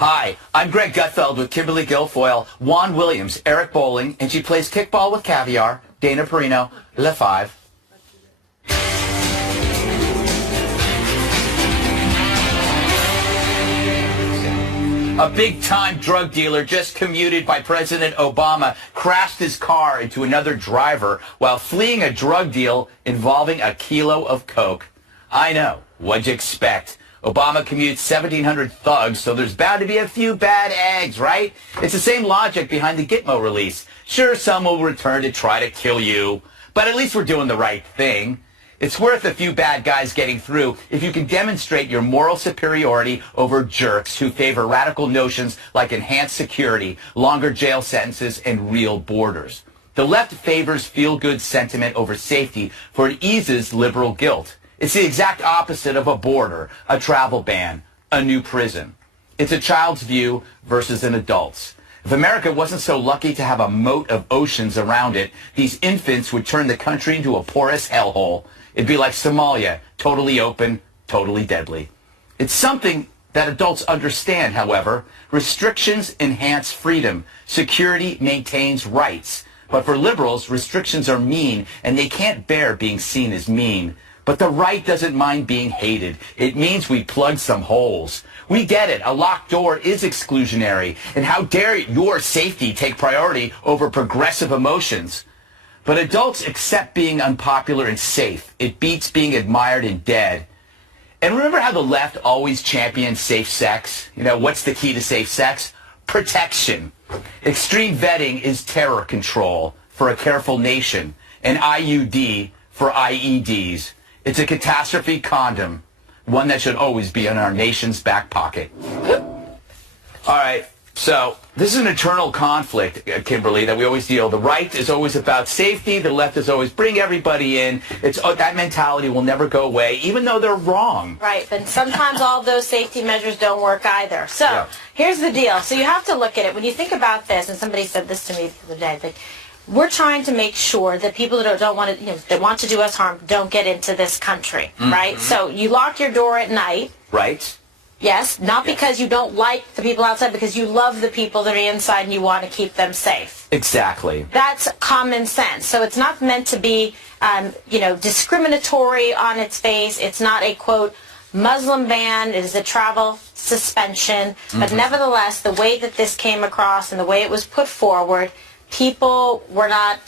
Hi, I'm Greg Gutfeld with Kimberly Guilfoyle, Juan Williams, Eric Bowling, and she plays kickball with caviar, Dana Perino, Le Five. A big-time drug dealer just commuted by President Obama crashed his car into another driver while fleeing a drug deal involving a kilo of coke. I know. What'd you expect? Obama commutes 1,700 thugs, so there's bound to be a few bad eggs, right? It's the same logic behind the Gitmo release. Sure, some will return to try to kill you, but at least we're doing the right thing. It's worth a few bad guys getting through if you can demonstrate your moral superiority over jerks who favor radical notions like enhanced security, longer jail sentences, and real borders. The left favors feel-good sentiment over safety, for it eases liberal guilt. It's the exact opposite of a border, a travel ban, a new prison. It's a child's view versus an adult's. If America wasn't so lucky to have a moat of oceans around it, these infants would turn the country into a porous hellhole. It'd be like Somalia, totally open, totally deadly. It's something that adults understand, however. Restrictions enhance freedom. Security maintains rights. But for liberals, restrictions are mean, and they can't bear being seen as mean. But the right doesn't mind being hated. It means we plug some holes. We get it. A locked door is exclusionary. And how dare your safety take priority over progressive emotions? But adults accept being unpopular and safe. It beats being admired and dead. And remember how the left always champions safe sex? You know, what's the key to safe sex? Protection. Extreme vetting is terror control for a careful nation. An IUD for IEDs. It's a catastrophe condom, one that should always be in our nation's back pocket. All right, so this is an eternal conflict, Kimberly, that we always deal. The right is always about safety. The left is always bring everybody in. That mentality will never go away, even though they're wrong. Right, but sometimes all of those safety measures don't work either. So here's the deal. So you have to look at it. When you think about this, and somebody said this to me the other day, like, we're trying to make sure that people that don't want to, that want to do us harm don't get into this country, right? So you lock your door at night. Right. Yes, not because you don't like the people outside, because you love the people that are inside and you want to keep them safe. Exactly. That's common sense. So it's not meant to be, discriminatory on its face. It's not a, quote, Muslim ban. It is a travel suspension. But nevertheless, the way that this came across and the way it was put forward, people were not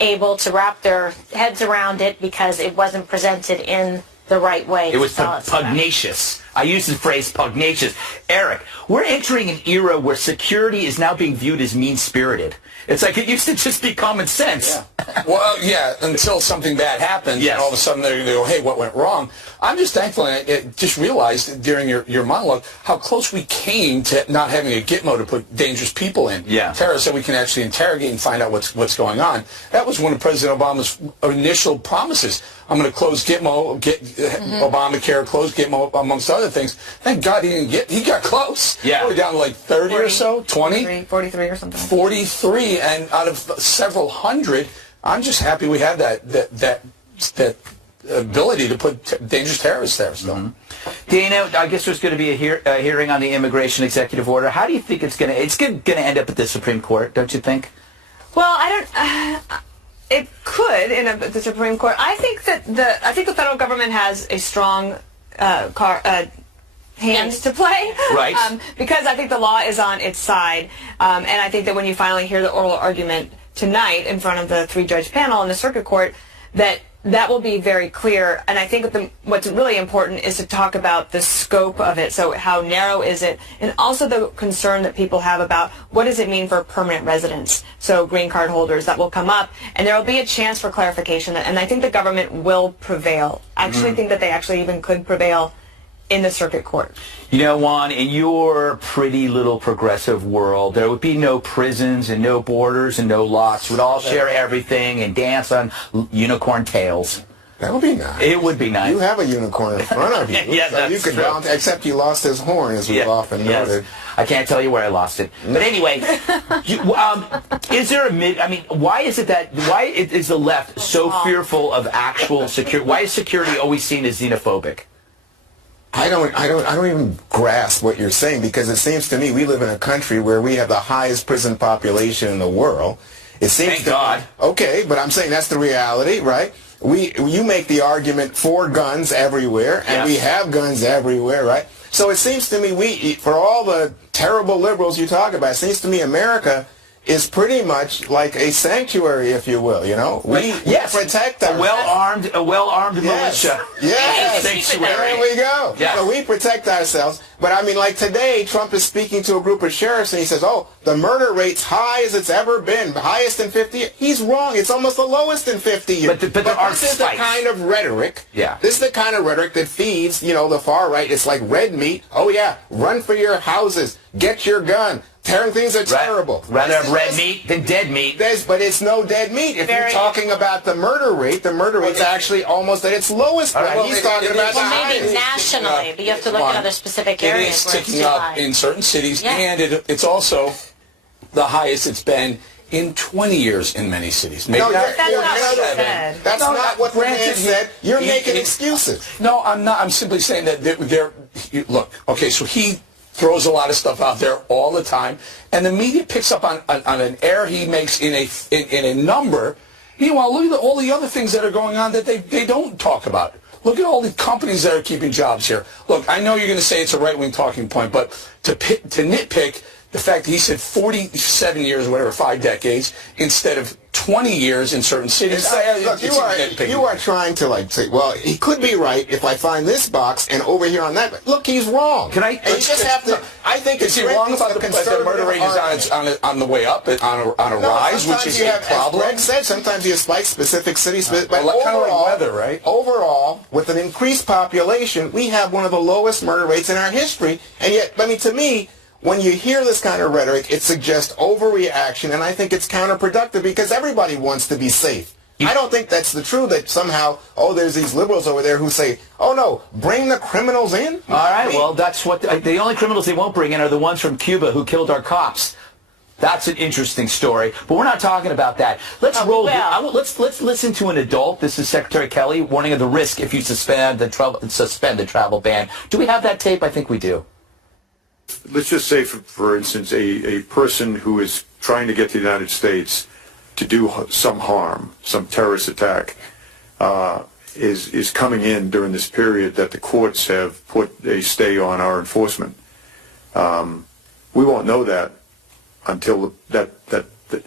able to wrap their heads around it because it wasn't presented in the right way. It was pugnacious. I use the phrase pugnacious. Eric, we're entering an era where security is now being viewed as mean-spirited. It's like it used to just be common sense. Yeah. Well, yeah, until something bad happens, and all of a sudden they go, hey, what went wrong? I'm just thankful, and I just realized during your monologue how close we came to not having a Gitmo to put dangerous people in. Yeah. Tara said we can actually interrogate and find out what's going on. That was one of President Obama's initial promises. I'm going to close Gitmo, get Obamacare, close Gitmo, amongst other things. Thank God he got close. Yeah. We're down to like 30 or so, 20? 43 or something. 43, and out of several hundred, I'm just happy we have that ability to put dangerous terrorists there still. Dana, I guess there's going to be a hearing on the immigration executive order. How do you think it's going to end up at the Supreme Court, don't you think? Well, I don't... It could end up at the Supreme Court. I think that the federal government has a strong hand to play, right? Because I think the law is on its side, and I think that when you finally hear the oral argument tonight in front of the three-judge panel in the circuit court, that will be very clear. And I think what's really important is to talk about the scope of it. So how narrow is it? And also the concern that people have about what does it mean for permanent residents? So green card holders, that will come up. And there will be a chance for clarification. And I think the government will prevail. I actually think that they actually even could prevail in the circuit court. You know, Juan, in your pretty little progressive world, there would be no prisons and no borders and no laws. We'd all share everything and dance on unicorn tails. That would be nice. It would be nice. You have a unicorn in front of you. Yeah, so that's you could true. bounce, except you lost his horn, as we've often noted. I can't tell you where I lost it. But anyway, is there why is it that, why is the left so fearful of actual security? Why is security always seen as xenophobic? I don't even grasp what you're saying, because it seems to me we live in a country where we have the highest prison population in the world. It seems Thank God. Okay, but I'm saying that's the reality, right? You make the argument for guns everywhere, and we have guns everywhere, right? So it seems to me for all the terrible liberals you talk about, it seems to me America is pretty much like a sanctuary, if you will. We protect ourselves. A well-armed militia. Yes. Sanctuary. There we go. Yes. So we protect ourselves. But I mean, like today, Trump is speaking to a group of sheriffs, and he says, "Oh, the murder rate's high as it's ever been, the highest in 50 years." He's wrong. It's almost the lowest in 50 years. But there are this is the spikes. kind of rhetoric. Yeah. This is the kind of rhetoric that feeds, the far right. It's like red meat. Oh yeah, run for your houses, get your gun. Tearing things are terrible. Rather have red meat than dead meat. But it's no dead meat. If you're talking about the murder rate's actually almost at its lowest point. He's talking about the highest. Maybe nationally, but you have to look at other specific It areas is where it's ticking too up high. in certain cities, Yeah. and it's also the highest it's been in 20 years in many cities. Maybe No, not That's not what he 7. said. That's not what the man granted, said. You're he- making he- excuses. No, I'm not. I'm simply saying that look, okay, so he throws a lot of stuff out there all the time, and the media picks up on an error he makes in a number. Meanwhile, look at all the other things that are going on that they don't talk about. Look at all the companies that are keeping jobs here. Look, I know you're going to say it's a right-wing talking point, but to nitpick the fact that he said 47 years, whatever, 5 decades, instead of 20 years in certain cities. Look, you are trying to say, well, he could be right if I find this box and over here on that. But look, he's wrong. Can I? And you just have to. I think Is he wrong about the murder rate is on the way up, on a rise, which is a problem? As Greg said, sometimes you have spikes, specific cities, but kind of overall, like weather, right? Overall, with an increased population, we have one of the lowest murder rates in our history. And yet, I mean, to me, when you hear this kind of rhetoric, it suggests overreaction, and I think it's counterproductive because everybody wants to be safe. I don't think that's the truth, that somehow, there's these liberals over there who say, oh no, bring the criminals in. All right, well, that's what the only criminals they won't bring in are the ones from Cuba who killed our cops. That's an interesting story, but we're not talking about that. Let's let's listen to an adult. This is Secretary Kelly warning of the risk if you suspend the travel ban. Do we have that tape? I think we do. Let's just say, for instance, a person who is trying to get to the United States to do some harm, some terrorist attack, is coming in during this period that the courts have put a stay on our enforcement. We won't know that until that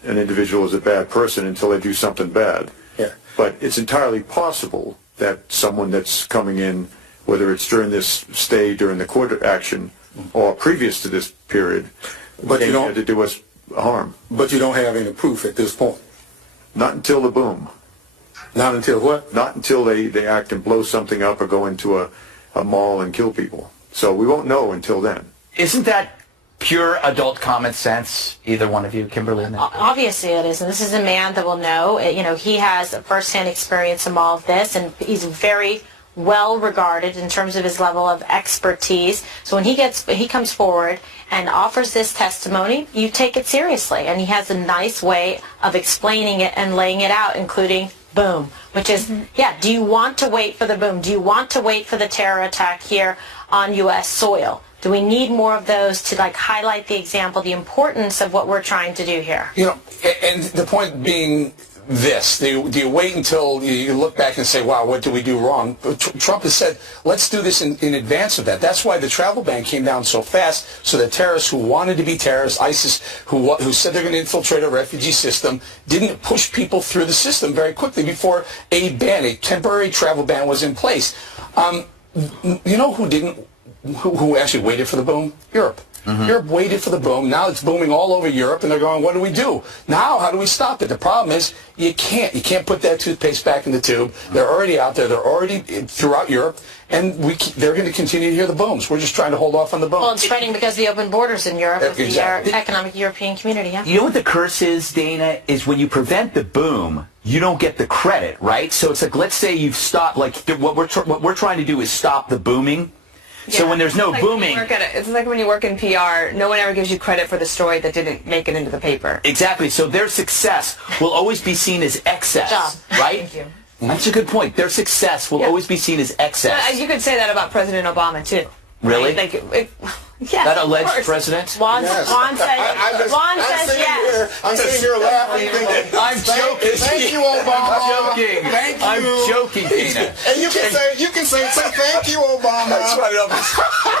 an individual is a bad person until they do something bad. Yeah. But it's entirely possible that someone that's coming in, whether it's during this stay, during the court action, or previous to this period, But you don't to do us harm. But you don't have any proof at this point. Not until the boom. Not until what? Not until they act and blow something up or go into a mall and kill people. So we won't know until then. Isn't that pure adult common sense? Either one of you, Kimberly? And Obviously it is, and this is a man that will know. He has a first-hand experience in all of this, and he's very well regarded in terms of his level of expertise. So when he comes forward and offers this testimony, you take it seriously. And he has a nice way of explaining it and laying it out, including boom, which is, do you want to wait for the boom? Do you want to wait for the terror attack here on U.S. soil? Do we need more of those to highlight the example, the importance of what we're trying to do here? And the point being this, do you wait until you look back and say, wow, what did we do wrong? Trump has said, let's do this in advance of that. That's why the travel ban came down so fast, so that terrorists who wanted to be terrorists, ISIS, who said they're going to infiltrate a refugee system, didn't push people through the system very quickly before a temporary travel ban was in place. You know who actually waited for the boom? Europe. Europe waited for the boom. Now it's booming all over Europe, and they're going, what do we do? Now, how do we stop it? The problem is you can't. You can't put that toothpaste back in the tube. They're already out there. They're already throughout Europe, and they're going to continue to hear the booms. We're just trying to hold off on the booms. Well, it's spreading because of the open borders in Europe with the economic European community, You know what the curse is, Dana? Is when you prevent the boom, you don't get the credit, right? So it's like, let's say you've stopped, what we're trying to do is stop the booming. So when there's no booming... It's like when you work in PR, no one ever gives you credit for the story that didn't make it into the paper. Exactly. So their success will always be seen as excess, right? Thank you. That's a good point. Their success will always be seen as excess. You could say that about President Obama, too. Really? Like, yeah, that alleged of course. president? Juan Yes. says yes. I'm sitting here laughing, thinking, I'm joking. Thank you, Obama. I'm joking. Thank you. I'm joking, Dana. And you can say thank you, Obama. That's right.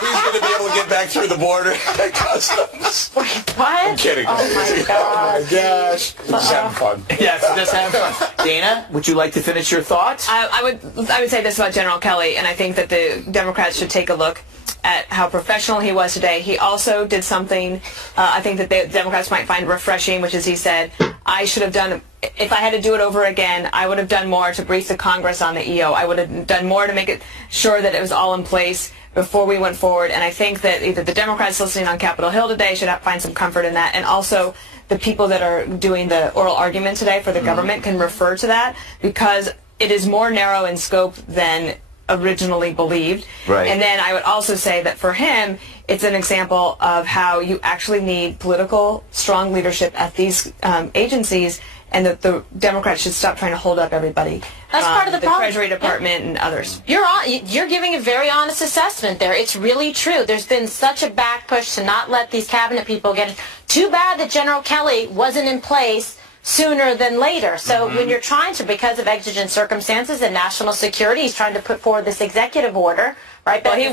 He's going to be able to get back through the border. Customs. Wait, what? I'm kidding. Oh my God. Oh my gosh. Just having fun. Yes, just have fun. Dana, would you like to finish your thoughts? I would say this about General Kelly, and I think that the Democrats should take a look at how professional he was today. He also did something I think that the Democrats might find refreshing, which is he said, I should have done, if I had to do it over again, I would have done more to brief the Congress on the EO. I would have done more to make it sure that it was all in place before we went forward. And I think that either the Democrats listening on Capitol Hill today should find some comfort in that, and also the people that are doing the oral argument today for the government can refer to that, because it is more narrow in scope than originally believed. Right. And then I would also say that for him, it's an example of how you actually need political, strong leadership at these agencies, and that the Democrats should stop trying to hold up everybody. That's part of the problem. Treasury Department and others. You're giving a very honest assessment there. It's really true. There's been such a back push to not let these cabinet people get it. Too bad that General Kelly wasn't in place sooner than later. So when you're trying to, because of exigent circumstances and national security, he's trying to put forward this executive order, right? Well, he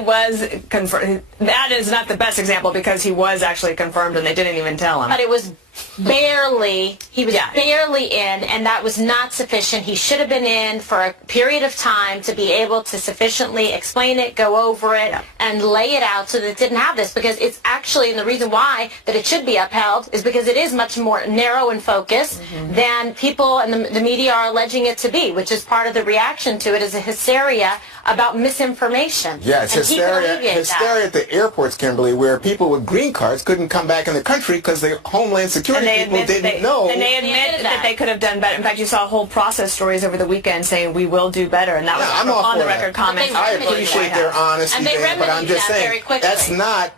was confirmed. That is not the best example, because he was actually confirmed and they didn't even tell him. But it was barely, he was barely in, and that was not sufficient. He should have been in for a period of time to be able to sufficiently explain it, go over it, and lay it out so that it didn't have this, because it's actually, and the reason why that it should be upheld is because it is much more narrow in focus than people and the media are alleging it to be, which is part of the reaction to it, is a hysteria about misinformation. Yeah, it's and he can alleviate hysteria at the airports, Kimberly, where people with green cards couldn't come back in the country because the Homeland Security people didn't know. And they admit that they could have done better. In fact, you saw whole process stories over the weekend saying we will do better, and that was on the record comments. I appreciate their honesty, and they Dan, but I'm just saying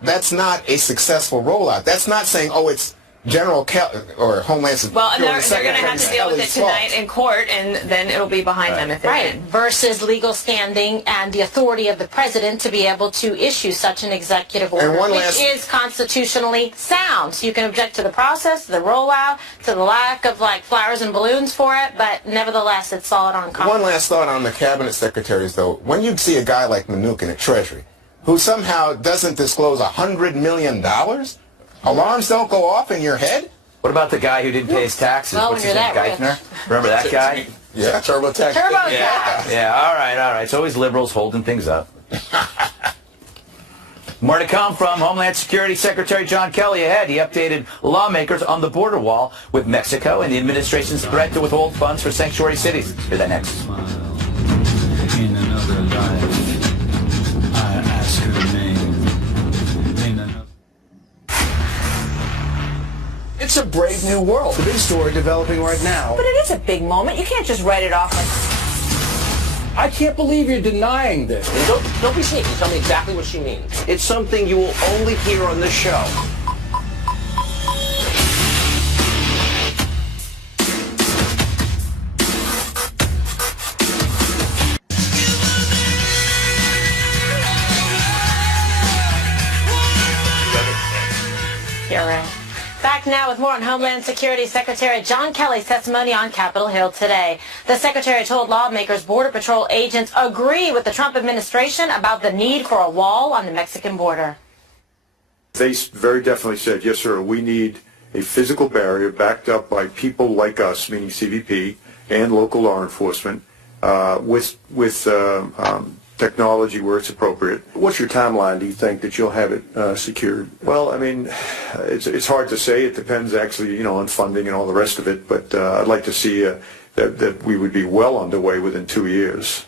that's not a successful rollout. That's not saying, oh, it's General Kelly or Homeland Security. Well, and they're going to have to deal with it tonight in court, and then it'll be behind them if they win. Versus legal standing and the authority of the president to be able to issue such an executive order, which is constitutionally sound. So you can object to the process, the rollout, to the lack of flowers and balloons for it, but nevertheless, it's solid on Congress. One last thought on the cabinet secretaries, though. When you see a guy like Mnuchin at Treasury, who somehow doesn't disclose $100 million, alarms don't go off in your head? What about the guy who didn't pay his taxes? Well, What's his name? Geithner? Remember that guy? Yeah, TurboTax. Yeah, all right. It's always liberals holding things up. More to come from Homeland Security Secretary John Kelly ahead. He updated lawmakers on the border wall with Mexico and the administration's threat to withhold funds for sanctuary cities. Hear that next. In another life, I ask her name. In another... It's a brave new world. The big story developing right now. But it is a big moment. You can't just write it off like... I can't believe you're denying this. Don't be sneaky. Tell me exactly what she means. It's something you will only hear on this show. You're right. Back now with more on Homeland Security Secretary John Kelly's testimony on Capitol Hill today. The Secretary told lawmakers Border Patrol agents agree with the Trump administration about the need for a wall on the Mexican border. They very definitely said, yes, sir, we need a physical barrier backed up by people like us, meaning CBP, and local law enforcement, with technology where it's appropriate. What's your timeline, do you think, that you'll have it secured? Well, I mean, it's hard to say. It depends actually, on funding and all the rest of it. But I'd like to see that we would be well underway within 2 years.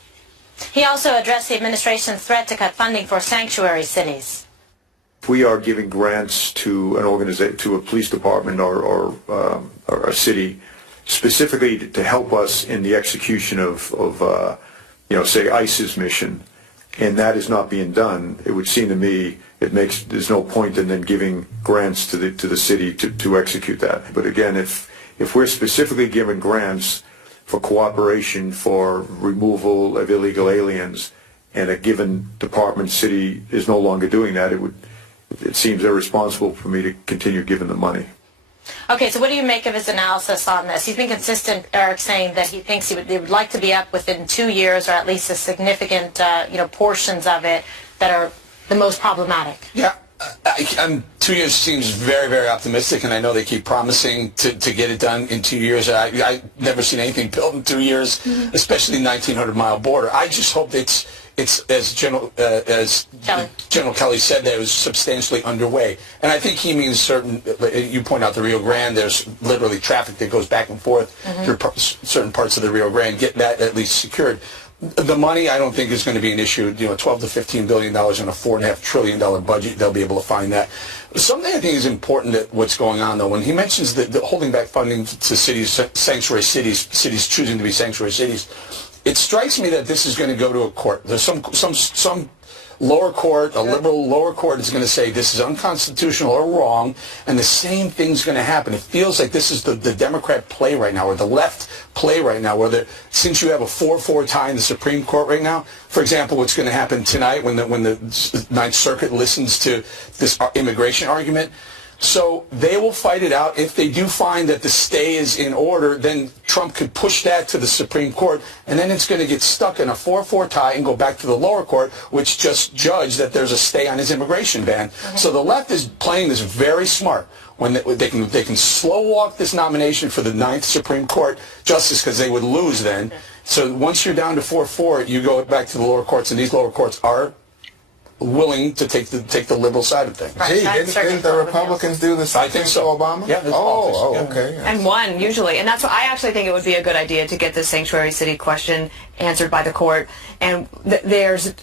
He also addressed the administration's threat to cut funding for sanctuary cities. If we are giving grants to an organization, to a police department or a city, specifically to help us in the execution of say ISIS mission, and that is not being done, it would seem to me there's no point in then giving grants to the city to execute that. But again, if we're specifically giving grants for cooperation for removal of illegal aliens, and a given department city is no longer doing that, it seems irresponsible for me to continue giving them money. Okay, so what do you make of his analysis on this? He's been consistent, Eric, saying that he thinks they would like to be up within 2 years, or at least a significant, portions of it that are the most problematic. Yeah. 2 years seems very, very optimistic, and I know they keep promising to get it done in 2 years. I've never seen anything built in 2 years, especially 1,900-mile border. I just hope it's as General Kelly said, that it was substantially underway. And I think he means certain, you point out the Rio Grande, there's literally traffic that goes back and forth through certain parts of the Rio Grande. Get that at least secured. The money, I don't think, is going to be an issue. $12 to $15 billion on a $4.5 trillion budget, they'll be able to find that. Something I think is important that what's going on, though, when he mentions the holding back funding to cities, sanctuary cities, cities choosing to be sanctuary cities, it strikes me that this is going to go to a court. There's some lower court, a liberal lower court is going to say this is unconstitutional or wrong, and the same thing's going to happen. It feels like this is the Democrat play right now, or the left play right now, where since you have a 4-4 tie in the Supreme Court right now, for example, what's going to happen tonight when the Ninth Circuit listens to this immigration argument, so they will fight it out. If they do find that the stay is in order, then Trump could push that to the Supreme Court, and then it's going to get stuck in a 4-4 tie and go back to the lower court, which just judged that there's a stay on his immigration ban. So the left is playing this very smart. When they can slow walk this nomination for the 9th Supreme Court justice, because they would lose then. So once you're down to 4-4, you go back to the lower courts, and these lower courts are willing to take the liberal side of things. Gee, didn't the Republicans do the same thing to Obama? Yeah. Okay. Yeah. And won, usually. And that's why I actually think it would be a good idea to get the sanctuary city question answered by the court. And there's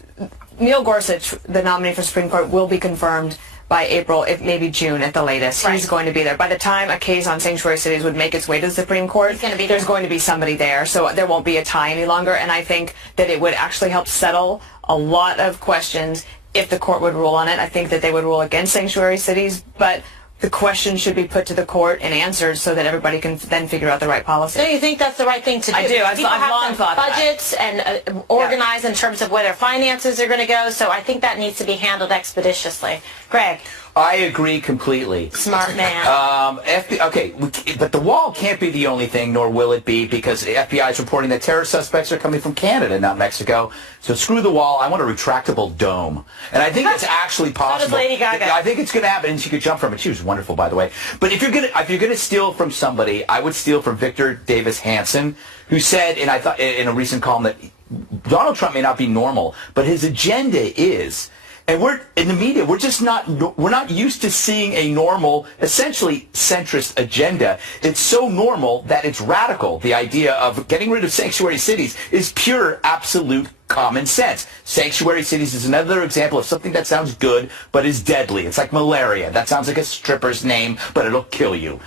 Neil Gorsuch, the nominee for Supreme Court, will be confirmed by April, if maybe June at the latest. Right. He's going to be there. By the time a case on sanctuary cities would make its way to the Supreme Court, there's going to be somebody there. So there won't be a tie any longer. And I think that it would actually help settle a lot of questions if the court would rule on it. I think that they would rule against sanctuary cities, but the question should be put to the court and answered so that everybody can then figure out the right policy. So you think that's the right thing to do? I do. I've long thought that. Budgets and organize in terms of where their finances are going to go, so I think that needs to be handled expeditiously. Greg? I agree completely. Smart man. Okay, but the wall can't be the only thing, nor will it be, because the FBI is reporting that terror suspects are coming from Canada, not Mexico. So screw the wall. I want a retractable dome. And I think it's actually possible. So does Lady Gaga. I think it's going to happen, and she could jump from it. She was wonderful, by the way. But if you're going to steal from somebody, I would steal from Victor Davis Hanson, who said, and I thought in a recent column, that Donald Trump may not be normal, but his agenda is. And we're in the media. We're not used to seeing a normal, essentially centrist agenda. It's so normal that it's radical. The idea of getting rid of sanctuary cities is pure, absolute common sense. Sanctuary cities is another example of something that sounds good but is deadly. It's like malaria. That sounds like a stripper's name, but it'll kill you.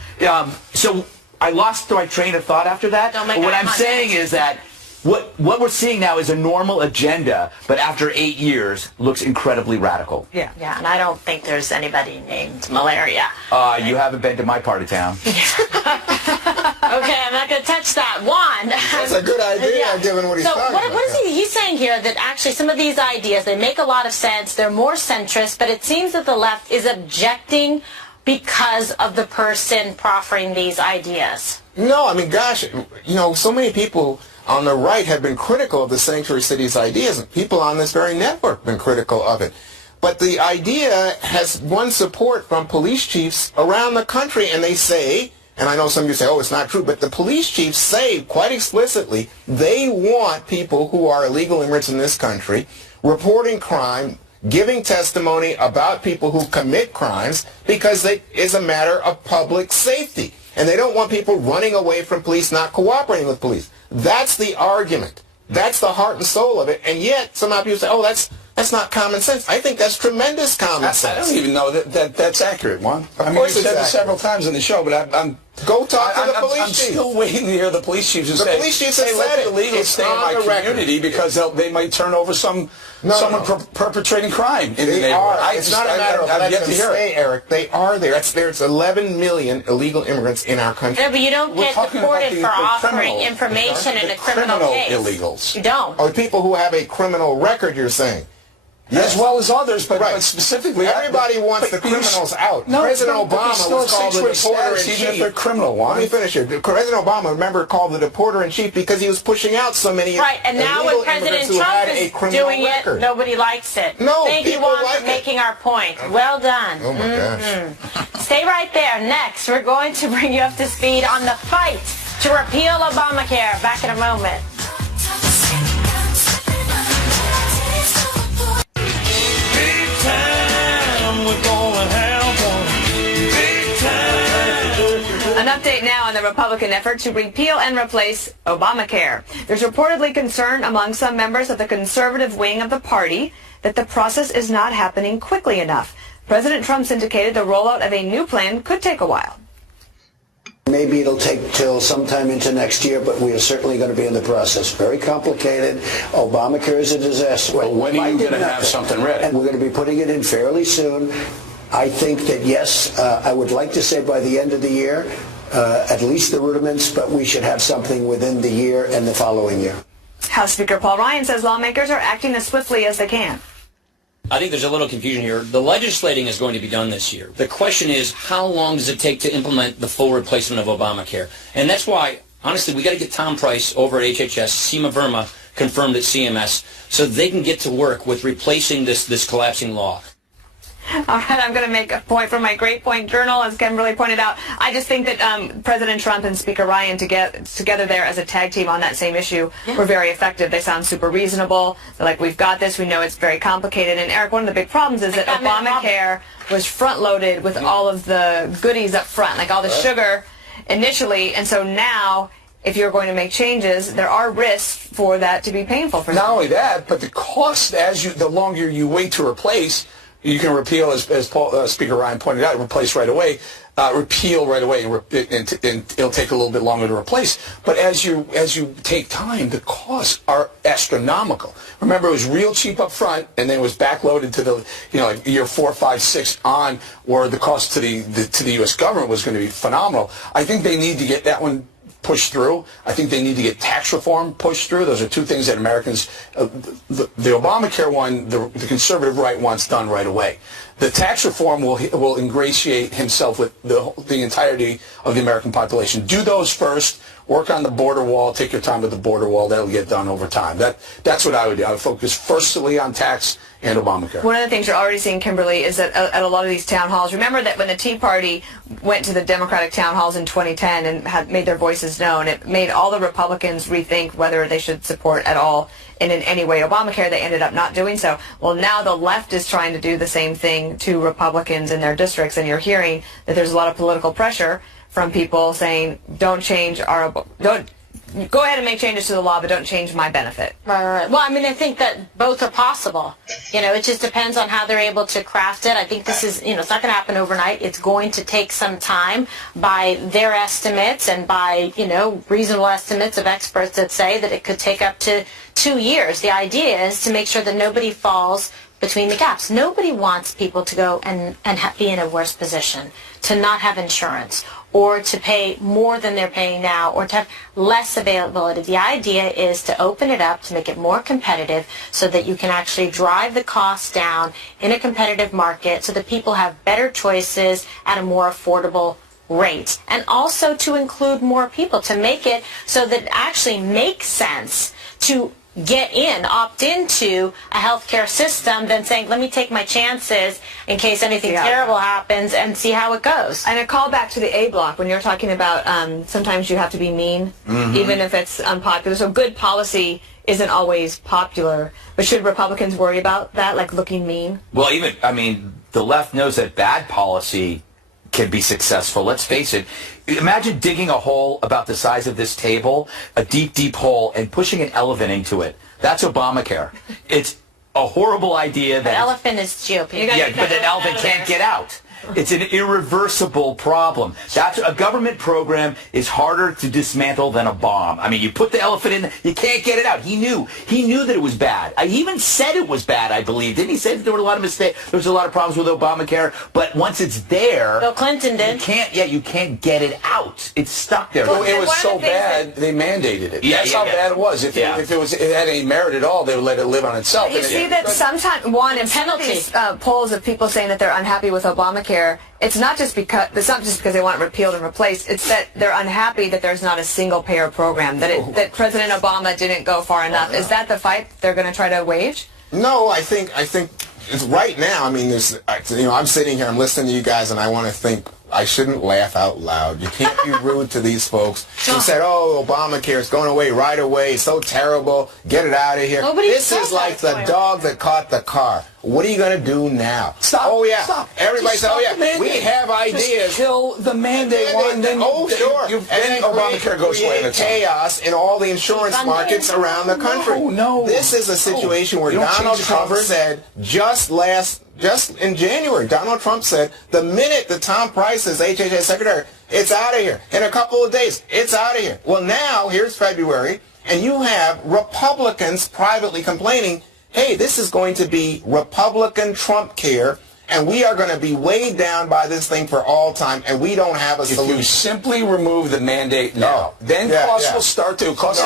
So I lost my train of thought after that. What I'm saying is that what we're seeing now is a normal agenda, but after 8 years, looks incredibly radical. Yeah, and I don't think there's anybody named malaria. You haven't been to my part of town. Okay, I'm not going to touch that. Juan. That's a good idea, given what he's talking about. What is he's saying here that actually some of these ideas, they make a lot of sense, they're more centrist, but it seems that the left is objecting because of the person proffering these ideas. No, I mean, gosh, so many people on the right have been critical of the sanctuary cities ideas, and people on this very network have been critical of it. But the idea has won support from police chiefs around the country, and they say, and I know some of you say, oh, it's not true, but the police chiefs say quite explicitly they want people who are illegal immigrants in this country reporting crime, giving testimony about people who commit crimes, because it is a matter of public safety. And they don't want people running away from police, not cooperating with police. That's the argument. That's the heart and soul of it. And yet, somehow people say, oh, that's not common sense. I think that's tremendous common sense. I don't even know that's accurate, Juan. I mean, you've said this several times on the show, but Go talk to the police I'm chief. still waiting to hear the police chiefs The say, police chiefs have hey, let said the it. illegals It's stay in on my the record. community because they might turn over someone perpetrating crime in the They neighborhood. are. It's not a matter of I've letting yet them to hear stay, it. Eric. They are there. There's 11 million illegal immigrants in our country. No, but you don't We're get talking about deported the for offering criminal- information in the a criminal case. illegals. You don't. Or people who have a criminal record, you're saying. As well as others, but, Right. but specifically... Everybody wants but the you- criminals out. No, President but Obama they still was called the have six-way deporter in status, even if chief. they're criminal. Why? Let me finish here. President Obama, remember, called the deporter in chief because he was pushing out so many Right, and now when illegal President immigrants who Trump had a is criminal doing record. it, nobody likes it. No, Thank you, people Juan, like for it. making our point. Well done. Oh my gosh. Stay right there. Next, we're going to bring you up to speed on the fight to repeal Obamacare. Back in a moment. An update now on the Republican effort to repeal and replace Obamacare. There's reportedly concern among some members of the conservative wing of the party that the process is not happening quickly enough. President Trump's indicated the rollout of a new plan could take a while. Maybe it'll take till sometime into next year, but we are certainly going to be in the process. Very complicated. Obamacare is a disaster. Well, when are you going to have Nothing. something ready? And we're going to be putting it in fairly soon. I think that, yes, I would like to say by the end of the year, at least the rudiments, but we should have something within the year and the following year. House Speaker Paul Ryan says lawmakers are acting as swiftly as they can. I think there's a little confusion here. The legislating is going to be done this year. The question is, how long does it take to implement the full replacement of Obamacare? And that's why, honestly, we got to get Tom Price over at HHS, Seema Verma confirmed at CMS, so they can get to work with replacing this collapsing law. All right, I'm going to make a point from my Great Point Journal, as Kimberly pointed out. I just think that President Trump and Speaker Ryan together there as a tag team on that same issue were very effective. They sound super reasonable. They're like, we've got this. We know it's very complicated. And Eric, one of the big problems is that Obamacare was front-loaded with all of the goodies up front, like all the sugar initially. And so now, if you're going to make changes, there are risks for that to be painful for Not some. only that, but the cost, the longer you wait to replace, you can repeal, as Speaker Ryan pointed out, replace right away, repeal right away, and it'll take a little bit longer to replace. But as you take time, the costs are astronomical. Remember, it was real cheap up front, and then it was backloaded to the like year 4, 5, 6 on, where the cost to the U.S. government was going to be phenomenal. I think they need to get that one pushed through. I think they need to get tax reform pushed through. Those are two things that Americans, the Obamacare one, the conservative right wants done right away. The tax reform will ingratiate himself with the entirety of the American population. Do those first. Work on the border wall. Take your time with the border wall. That'll get done over time. That's what I would do. I would focus firstly on tax and Obamacare. One of the things you're already seeing, Kimberly, is that at a lot of these town halls, remember that when the Tea Party went to the Democratic town halls in 2010 and had made their voices known, it made all the Republicans rethink whether they should support at all and in any way Obamacare. They ended up not doing so. Well, now the left is trying to do the same thing to Republicans in their districts, and you're hearing that there's a lot of political pressure from people saying, don't go ahead and make changes to the law, but don't change my benefit. Right. Well, I mean, I think that both are possible. It just depends on how they're able to craft it. I think this is, it's not going to happen overnight. It's going to take some time by their estimates and by, reasonable estimates of experts that say that it could take up to 2 years. The idea is to make sure that nobody falls between the gaps. Nobody wants people to go and be in a worse position, to not have insurance, or to pay more than they're paying now, or to have less availability. The idea is to open it up, to make it more competitive, so that you can actually drive the costs down in a competitive market, so that people have better choices at a more affordable rate. And also to include more people, to make it so that it actually makes sense to opt into a healthcare system than saying, let me take my chances in case anything terrible happens and see how it goes. And a call back to the A block when you're talking about sometimes you have to be mean, even if it's unpopular. So good policy isn't always popular. But should Republicans worry about that, like looking mean? Well, the left knows that bad policy can be successful. Let's face it. Imagine digging a hole about the size of this table, a deep, deep hole, and pushing an elephant into it. That's Obamacare. It's a horrible idea. An elephant is GOP. Yeah, but an elephant can't get out. It's an irreversible problem. That's a government program is harder to dismantle than a bomb. I mean, you put the elephant in, you can't get it out. He knew that it was bad. I even said it was bad, I believe. Didn't he say that there were a lot of mistakes? There was a lot of problems with Obamacare, but once it's there, Bill Clinton did. You can't get it out. It's stuck there. Well, it was so bad they mandated it. That's how bad it was. If it had any merit at all, they would let it live on itself. You see that sometimes in penalties polls of people saying that they're unhappy with Obamacare, it's not just because they want it repealed and replaced. It's that they're unhappy that there's not a single payer program, that President Obama didn't go far enough. Is that the fight they're going to try to wage? No, I think it's right now. I mean, I'm sitting here, I'm listening to you guys, and I want to think. I shouldn't laugh out loud. You can't be rude to these folks who said, "Oh, Obamacare is going away right away. It's so terrible. Get it out of here." This is like the dog that caught the car. What are you going to do now? Stop. Oh, yeah. Stop. Everybody said, "Oh, yeah, we have ideas." Just kill the mandate one, then sure. And then Obamacare goes away. Create chaos in all the insurance markets around the country. No. This is a situation where Donald Trump said just in January, Donald Trump said, the minute that Tom Price is HHS secretary, it's out of here. In a couple of days, it's out of here. Well, now, here's February, and you have Republicans privately complaining, hey, this is going to be Republican Trump care, and we are going to be weighed down by this thing for all time, and we don't have a solution. If you simply remove the mandate now, then costs will start to cost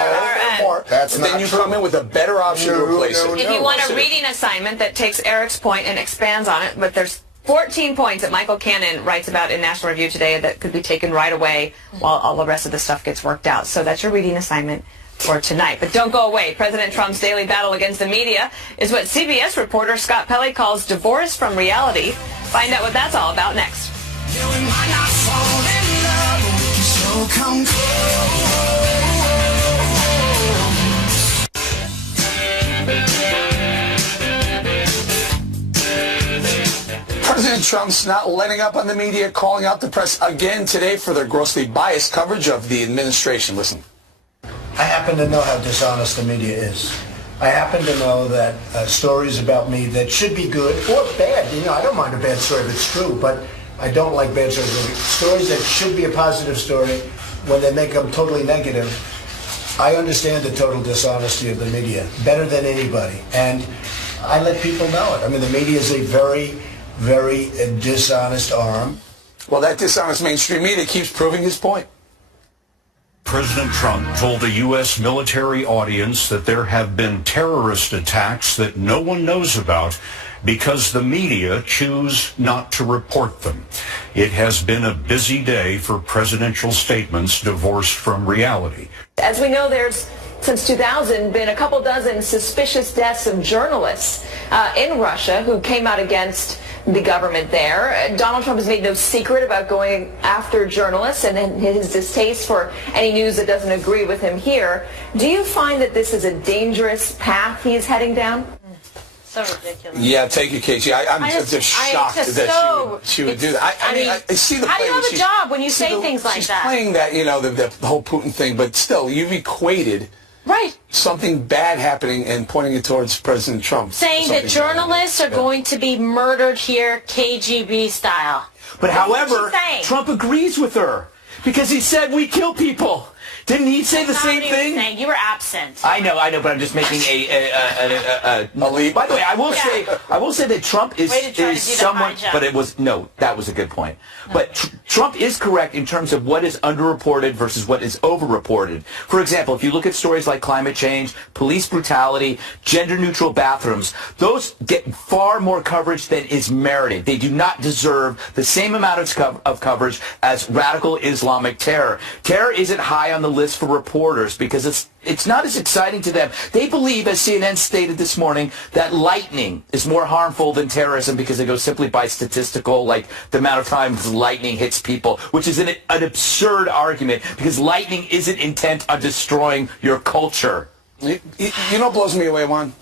more. That's and then you come in with a better option to replace it. If you want a reading assignment that takes Eric's point and expands on it, but there's 14 points that Michael Cannon writes about in National Review today that could be taken right away while all the rest of the stuff gets worked out. So that's your reading assignment for tonight. But don't go away. President Trump's daily battle against the media is what CBS reporter Scott Pelley calls divorce from reality. Find out what that's all about next. President Trump's not letting up on the media, calling out the press again today for their grossly biased coverage of the administration. Listen. I happen to know how dishonest the media is. I happen to know that stories about me that should be good or bad, I don't mind a bad story if it's true, but I don't like bad stories. Stories that should be a positive story, when they make them totally negative, I understand the total dishonesty of the media better than anybody. And I let people know it. I mean, the media is a very, very dishonest arm. Well, that dishonest mainstream media keeps proving his point. President Trump told the U.S. military audience that there have been terrorist attacks that no one knows about because the media choose not to report them. It has been a busy day for presidential statements divorced from reality. As we know, there's since 2000 been a couple dozen suspicious deaths of journalists in Russia who came out against the government there. Donald Trump has made no secret about going after journalists and his distaste for any news that doesn't agree with him here. Do you find that this is a dangerous path he is heading down? So ridiculous. Yeah, take it, Casey. I'm just shocked that she would do that. I see the how do you have a job when you say things like she's that? She's playing that, the whole Putin thing, but still, you've equated something bad happening and pointing it towards President Trump. Saying that journalists are going to be murdered here, KGB style. But however, Trump agrees with her because he said we kill people. Didn't he say the same thing? You were absent. I know, but I'm just making a leap. By the way, I will say that Trump is someone, but that was a good point. But Trump is correct in terms of what is underreported versus what is overreported. For example, if you look at stories like climate change, police brutality, gender-neutral bathrooms, those get far more coverage than is merited. They do not deserve the same amount of coverage as radical Islamic terror. Terror isn't high on the list for reporters because it's not as exciting to them. They believe, as CNN stated this morning, that lightning is more harmful than terrorism because it goes simply by statistical, like the amount of times lightning hits people, which is an absurd argument because lightning isn't intent on destroying your culture. You know what blows me away, Juan?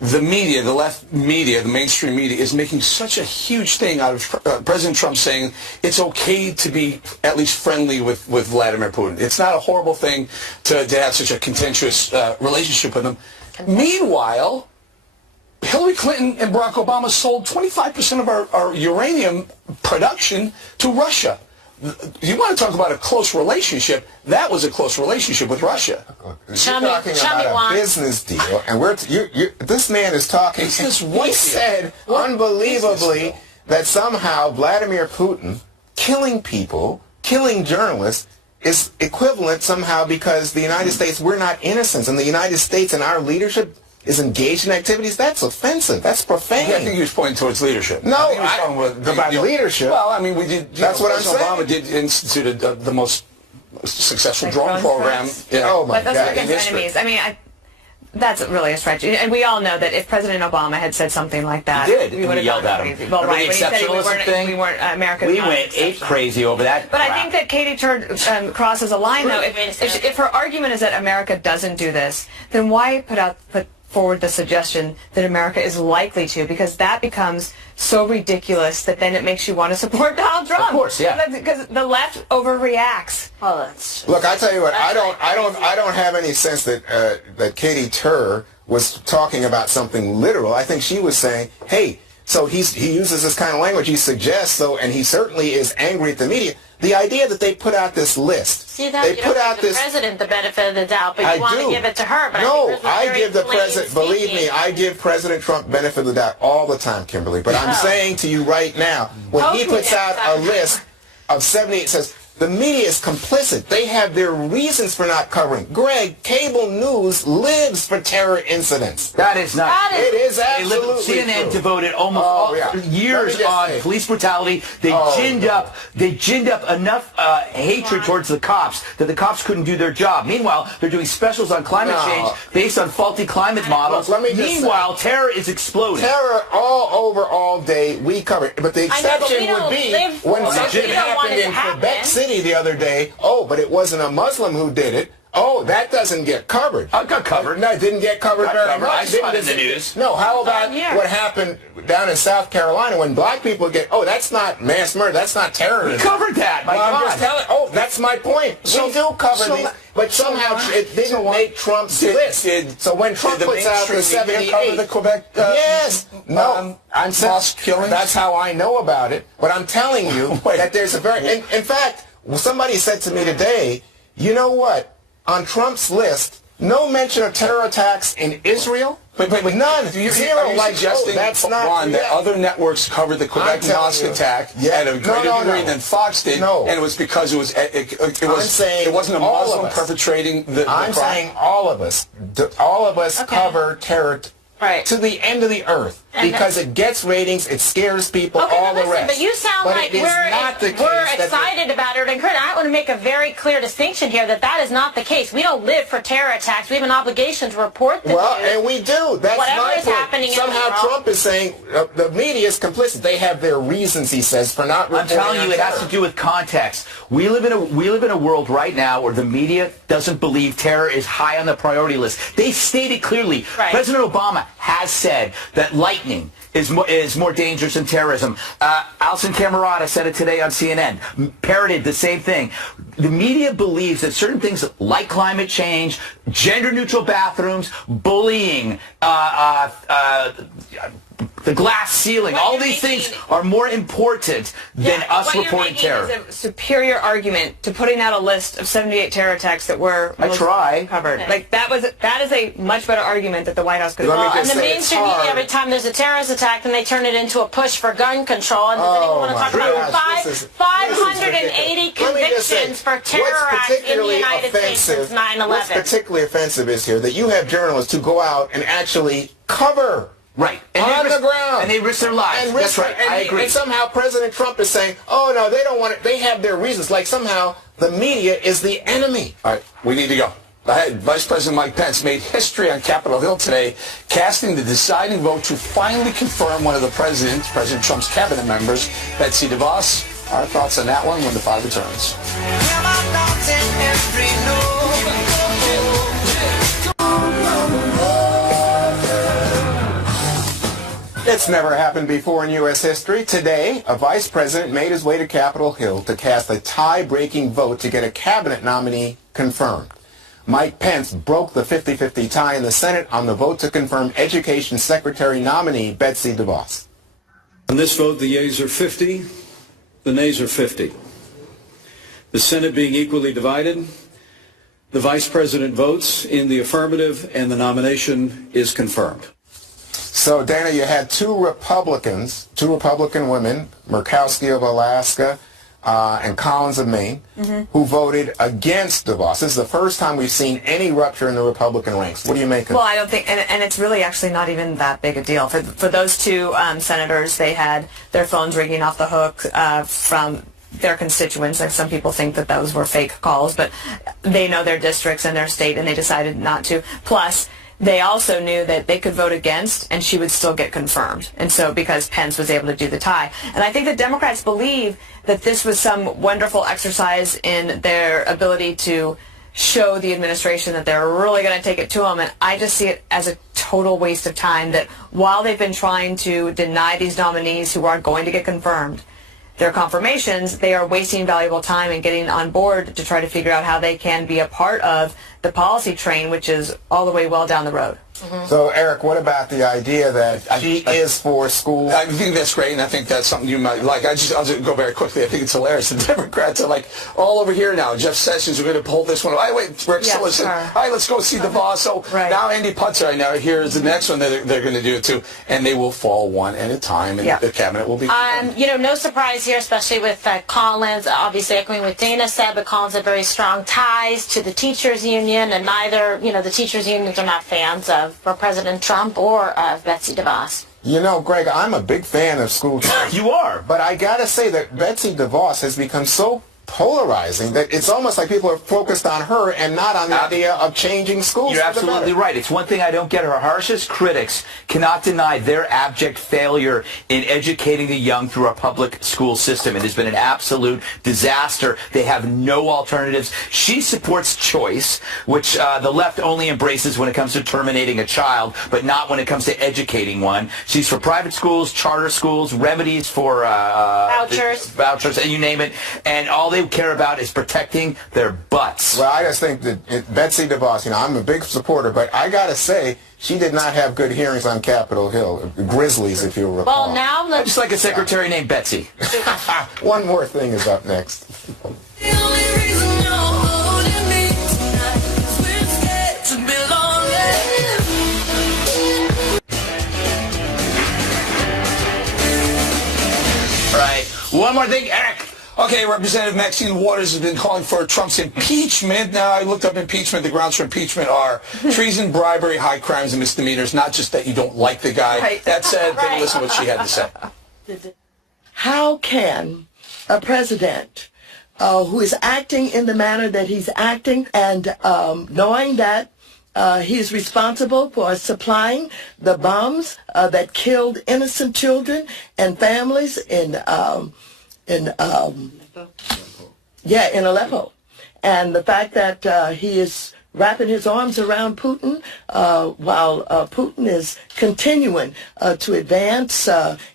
The media, the left media, the mainstream media is making such a huge thing out of President Trump saying it's okay to be at least friendly with Vladimir Putin. It's not a horrible thing to have such a contentious relationship with him. Meanwhile, Hillary Clinton and Barack Obama sold 25% of our uranium production to Russia. You want to talk about a close relationship? That was a close relationship with Russia. You're talking about a business deal, and this man is talking. He said unbelievably that somehow Vladimir Putin killing people, killing journalists, is equivalent somehow because the United States, we're not innocents, and the United States and our leadership is engaged in activities. That's offensive. That's profane. I think he was pointing towards leadership. No, about leadership. Well, I mean, we did. That's what I'm saying. Obama did institute the most successful drone program. Oh my God! But those are against enemies. I mean, that's really a stretch. And we all know that if President Obama had said something like that, he did. We would have yelled at him. Well, right. The exceptionalism thing. We weren't America. We went ape crazy over that. But I think that Katie crosses a line, though. If her argument is that America doesn't do this, then why put forward the suggestion that America is likely to, because that becomes so ridiculous that then it makes you want to support Donald Trump. Of course, yeah. Because the left overreacts. Well, that's look. I tell you what. I don't have any sense that Katie Tur was talking about something literal. I think she was saying, hey. So he uses this kind of language. He suggests, though, and he certainly is angry at the media. The idea that they put out this list. See that? They you put don't out give this. the president the benefit of the doubt, but you want to give it to her. But No, I give the president. Believe me, I give President Trump benefit of the doubt all the time, Kimberly. But I'm saying to you right now, when he puts out a list of 78, it says the media is complicit. They have their reasons for not covering. Greg, cable news lives for terror incidents. That is not. It is absolutely CNN true. devoted almost years on police brutality. They ginned up enough hatred towards the cops that the cops couldn't do their job. Meanwhile, they're doing specials on climate change based on faulty climate models. Meanwhile, terror is exploding. Terror all over all day. We cover it. But the exception would be when something happened in Quebec City the other day. Oh, but it wasn't a Muslim who did it. Oh, that doesn't get covered. I got covered. No, it didn't get covered very much. I saw it in the news. No, how about what happened down in South Carolina when black people get, oh, that's not mass murder, that's not terrorism. We covered that, my God. I'm just telling, that's my point. We do cover these, but somehow it didn't make Trump's list. So when Trump puts out the 78, the Quebec, yes, no, I'm saying that's how I know about it. But I'm telling you that there's a very, in fact, somebody said to me today, you know what? On Trump's list, no mention of terror attacks in Israel. But none. Zero. Like suggesting, that's not Ron, that other networks covered the Quebec mosque attack at a greater degree than Fox did, and it was because it wasn't a Muslim perpetrating the crime. I'm saying all of us cover terror to the end of the earth because it gets ratings, it scares people, all the rest. But you sound like we're excited about it. And I want to make a very clear distinction here that is not the case. We don't live for terror attacks. We have an obligation to report the news. And we do. That's whatever my is point. happening Somehow in the world. Trump is saying the media is complicit. They have their reasons, he says, for not reporting. I'm telling you, it has to do with context. We live in a world right now where the media doesn't believe terror is high on the priority list. They stated clearly. Right. President Obama has said that lightning is more dangerous than terrorism. Alison Camerata said it today on CNN, parroted the same thing. The media believes that certain things like climate change, gender-neutral bathrooms, bullying, the glass ceiling, all these things are more important than us reporting terror. What you're making is a superior argument to putting out a list of 78 terror attacks that were covered. Like that is a much better argument that the White House could have. And the mainstream media, every time there's a terrorist attack, then they turn it into a push for gun control. And does anyone want to talk about 580 convictions for terror acts in the United States since 9/11? What's particularly offensive is here that you have journalists who go out and actually cover. Right. On the ground. And they risk their lives. That's right. I agree. And somehow President Trump is saying, oh, no, they don't want it. They have their reasons. Like somehow the media is the enemy. All right. We need to go. Vice President Mike Pence made history on Capitol Hill today, casting the deciding vote to finally confirm one of the President Trump's cabinet members, Betsy DeVos. Our thoughts on that one when the 5 returns. It's never happened before in U.S. history. Today, a vice president made his way to Capitol Hill to cast a tie-breaking vote to get a cabinet nominee confirmed. Mike Pence broke the 50-50 tie in the Senate on the vote to confirm Education Secretary nominee Betsy DeVos. On this vote, the yeas are 50, the nays are 50. The Senate being equally divided, the Vice President votes in the affirmative and the nomination is confirmed. So, Dana, you had two Republican women, Murkowski of Alaska and Collins of Maine, who voted against DeVos. This is the first time we've seen any rupture in the Republican ranks. What do you make of it? Well, I don't think, and it's really actually not even that big a deal. For those two senators, they had their phones ringing off the hook from their constituents. Like, some people think that those were fake calls, but they know their districts and their state, and they decided not to. Plus, they also knew that they could vote against and she would still get confirmed. And so, because Pence was able to do the tie. And I think the Democrats believe that this was some wonderful exercise in their ability to show the administration that they're really going to take it to them. And I just see it as a total waste of time, that while they've been trying to deny these nominees who aren't going to get confirmed their confirmations, they are wasting valuable time and getting on board to try to figure out how they can be a part of the policy train, which is all the way well down the road. So, Eric, what about the idea that she is for school? I think that's great, and I think that's something you might like. I'll just go very quickly. I think it's hilarious. The Democrats are like all over here now. Jeff Sessions, we're going to pull this one. Wait, Rick Tillerson. All right, let's go see DeVos. So now Andy Putzer, I know, here's the next one that they're going to do it too, and they will fall one at a time, and the cabinet will be. You know, no surprise here, especially with Collins. Obviously, echoing what Dana said, but Collins had very strong ties to the teachers' union, and neither, the teachers' unions are not fans of President Trump or Betsy DeVos. You know, Greg, I'm a big fan of school choice. You are. But I got to say that Betsy DeVos has become so polarizing that it's almost like people are focused on her and not on the idea of changing schools. You're absolutely right. It's one thing I don't get. Her harshest critics cannot deny their abject failure in educating the young through our public school system. It has been an absolute disaster. They have no alternatives. She supports choice, which the left only embraces when it comes to terminating a child, but not when it comes to educating one. She's for private schools, charter schools, remedies for vouchers, and you name it. And all they care about is protecting their butts. Well, I just think that Betsy DeVos, I'm a big supporter, but I got to say, she did not have good hearings on Capitol Hill. Grizzlies, if you'll recall. Well, now let's... Just like a secretary named Betsy. One more thing is up next. Right. One more thing, Eric. Okay, Representative Maxine Waters has been calling for Trump's impeachment. Now, I looked up impeachment. The grounds for impeachment are treason, bribery, high crimes, and misdemeanors, not just that you don't like the guy. Right. That said, take a listen to what she had to say. How can a president who is acting in the manner that he's acting and knowing that he's responsible for supplying the bombs that killed innocent children and families in Aleppo, and the fact that he is wrapping his arms around Putin while Putin is continuing to advance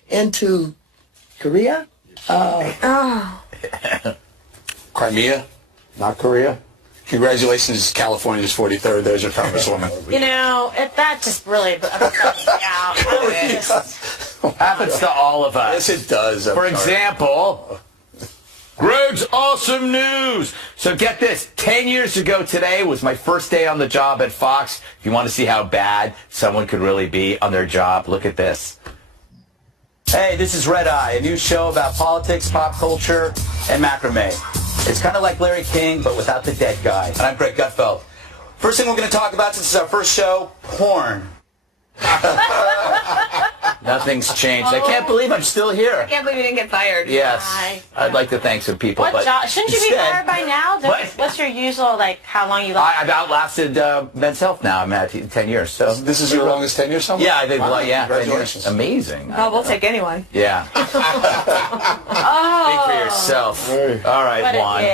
into Korea. Crimea, not Korea. Congratulations, California's 43rd. There's your congresswoman. That just really bugs me out. Happens to all of us. Yes, it does. For example, Greg's awesome news. So get this. 10 years ago today was my first day on the job at Fox. If you want to see how bad someone could really be on their job, look at this. Hey, this is Red Eye, a new show about politics, pop culture, and macrame. It's kind of like Larry King, but without the dead guy. And I'm Greg Gutfeld. First thing we're going to talk about, since this is our first show, porn. Nothing's changed. I can't believe I'm still here. I can't believe you didn't get fired. Yes. I'd like to thank some people. What job? Shouldn't you be fired by now? What's your usual, how long you last? I've outlasted Men's Health now. I'm at 10 years. So this is your longest 10 years somewhere? Yeah, I think, wow. Yeah. Congratulations. Amazing. Oh, we'll take anyone. Yeah. Speak for yourself. All right, Juan.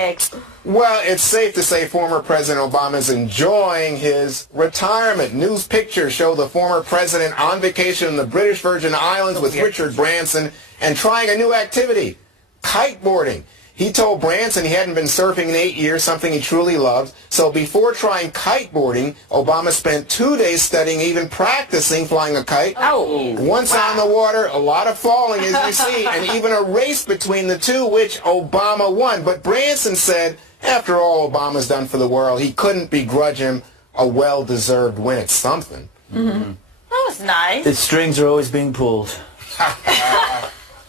Well, it's safe to say former President Obama is enjoying his retirement. News pictures show the former president on vacation in the British Virgin Islands with Richard Branson and trying a new activity, kiteboarding. He told Branson he hadn't been surfing in 8 years, something he truly loved. So before trying kiteboarding, Obama spent 2 days studying, even practicing flying a kite. Oh. Once on the water, a lot of falling, as you see, and even a race between the two, which Obama won. But Branson said, after all Obama's done for the world, he couldn't begrudge him a well-deserved win. It's something. That was nice. The strings are always being pulled.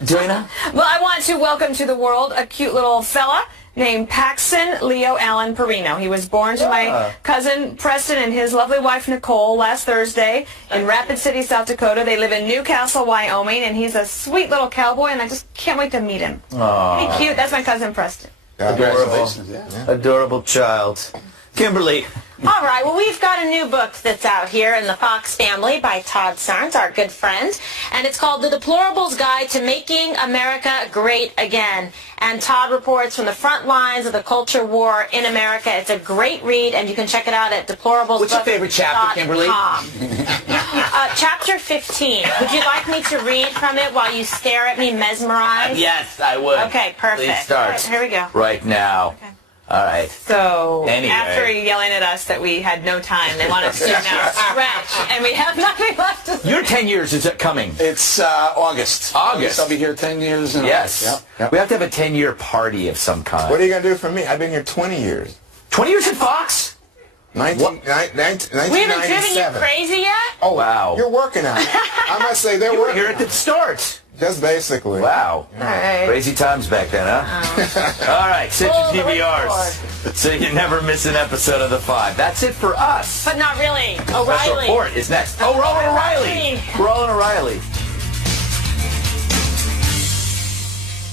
Dana? Well, I want to welcome to the world a cute little fella named Paxton Leo Allen Perino. He was born to my cousin Preston and his lovely wife Nicole last Thursday in Rapid City, South Dakota. They live in Newcastle, Wyoming, and he's a sweet little cowboy, and I just can't wait to meet him. Aww. Pretty cute. That's my cousin Preston. Adorable. Adorable child. Kimberly. All right, well, we've got a new book that's out here in the Fox family by Todd Sarns, our good friend, and it's called The Deplorables Guide to Making America Great Again. And Todd reports from the front lines of the culture war in America. It's a great read, and you can check it out at deplorablesbook.com. What's your favorite chapter, Kimberly? Chapter 15. Would you like me to read from it while you stare at me mesmerized? Yes, I would. Okay, perfect. Please start. All right, here we go. Right now. Okay. All right. So Anyway. after yelling at us that we had no time, they want us to now stretch, and we have nothing left to say. Your 10 years is coming. It's August. August. I'll be here 10 years. Yes. Yep. We have to have a 10-year party of some kind. What are you going to do for me? I've been here 20 years. 20 years at Fox? 1997. We haven't driven you crazy yet? Oh, wow. You're working on it. I must say, they're You were working here at the start. Just basically. Wow. Right. Crazy times back then, huh? All right, set your DVRs so you never miss an episode of The Five. That's it for us. But not really. Special O'Reilly. Report is next. Oh, Roland O'Reilly. Roland O'Reilly.